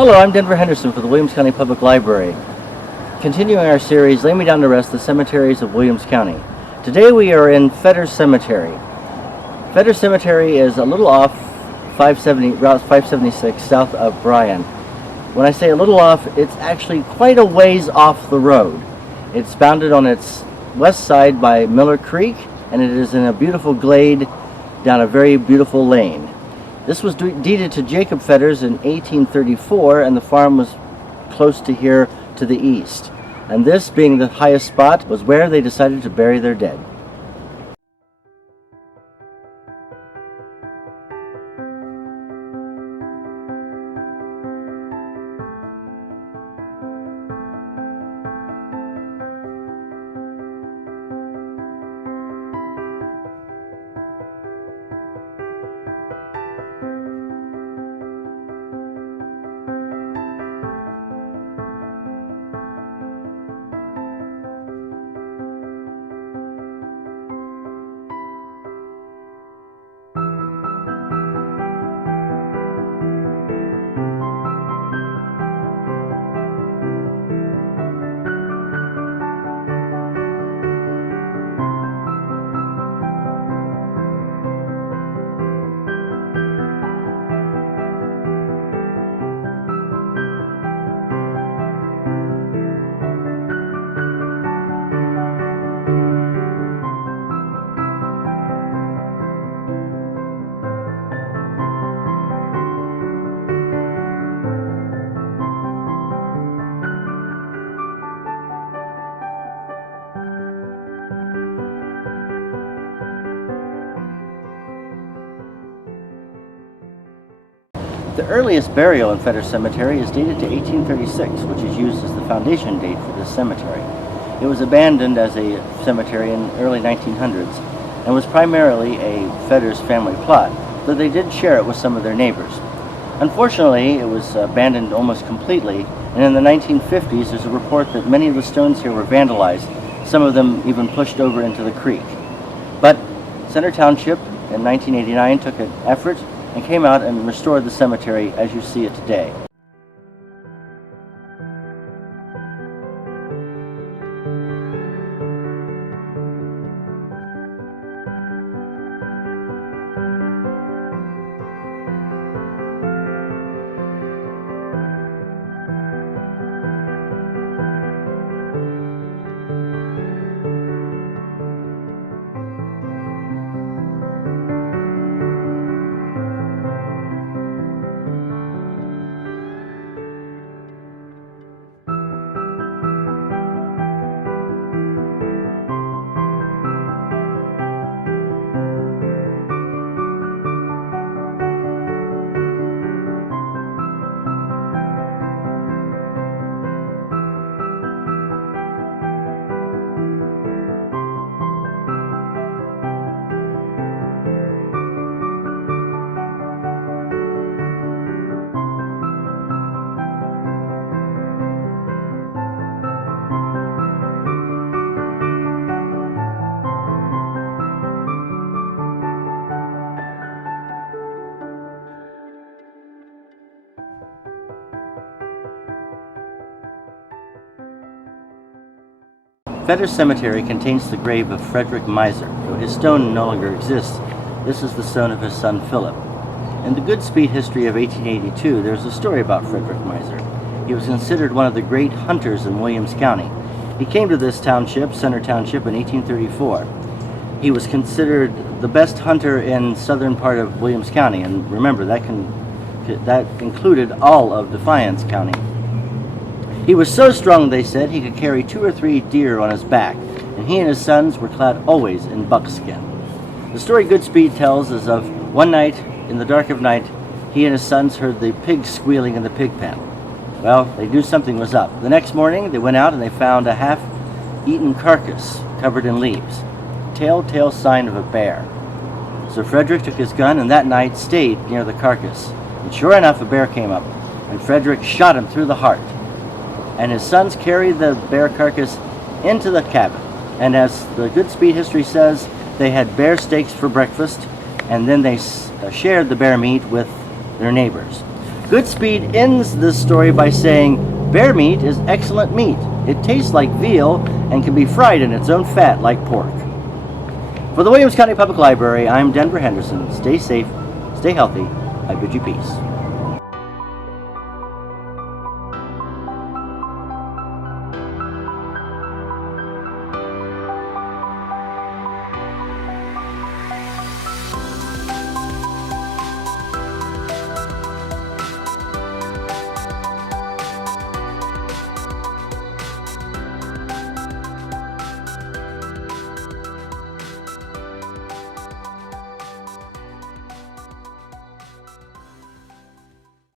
Hello, I'm Denver Henderson for the Williams County Public Library. Continuing our series, Lay Me Down to Rest, the Cemeteries of Williams County. Today we are in Fetters Cemetery. Fetters Cemetery is a little off Route 576 south of Bryan. When I say a little off, it's actually quite a ways off the road. It's bounded on its west side by Miller Creek, and it is in a beautiful glade down a very beautiful lane. This was deeded to Jacob Fetters in 1834, and the farm was close to here to the east. And this, being the highest spot, was where they decided to bury their dead. The earliest burial in Fetters Cemetery is dated to 1836, which is used as the foundation date for this cemetery. It was abandoned as a cemetery in the early 1900s and was primarily a Fetters family plot, though they did share it with some of their neighbors. Unfortunately, it was abandoned almost completely, and in the 1950s there's a report that many of the stones here were vandalized, some of them even pushed over into the creek. But Center Township in 1989 took an effort and came out and restored the cemetery as you see it today. Fetters Cemetery contains the grave of Frederick Miser. Though his stone no longer exists, this is the stone of his son Philip. In the Goodspeed history of 1882, there's a story about Frederick Miser. He was considered one of the great hunters in Williams County. He came to this township, Center Township, in 1834. He was considered the best hunter in southern part of Williams County, and remember, that included all of Defiance County. He was so strong, they said, he could carry 2 or 3 deer on his back, and he and his sons were clad always in buckskin. The story Goodspeed tells is of one night, in the dark of night, he and his sons heard the pigs squealing in the pig pen. Well, they knew something was up. The next morning, they went out and they found a half-eaten carcass covered in leaves, telltale sign of a bear. So Frederick took his gun and that night stayed near the carcass. And sure enough, a bear came up, and Frederick shot him through the heart. And his sons carried the bear carcass into the cabin. And as the Goodspeed history says, they had bear steaks for breakfast, and then they shared the bear meat with their neighbors. Goodspeed ends this story by saying, bear meat is excellent meat. It tastes like veal and can be fried in its own fat like pork. For the Williams County Public Library, I'm Denver Henderson. Stay safe, stay healthy. I bid you peace.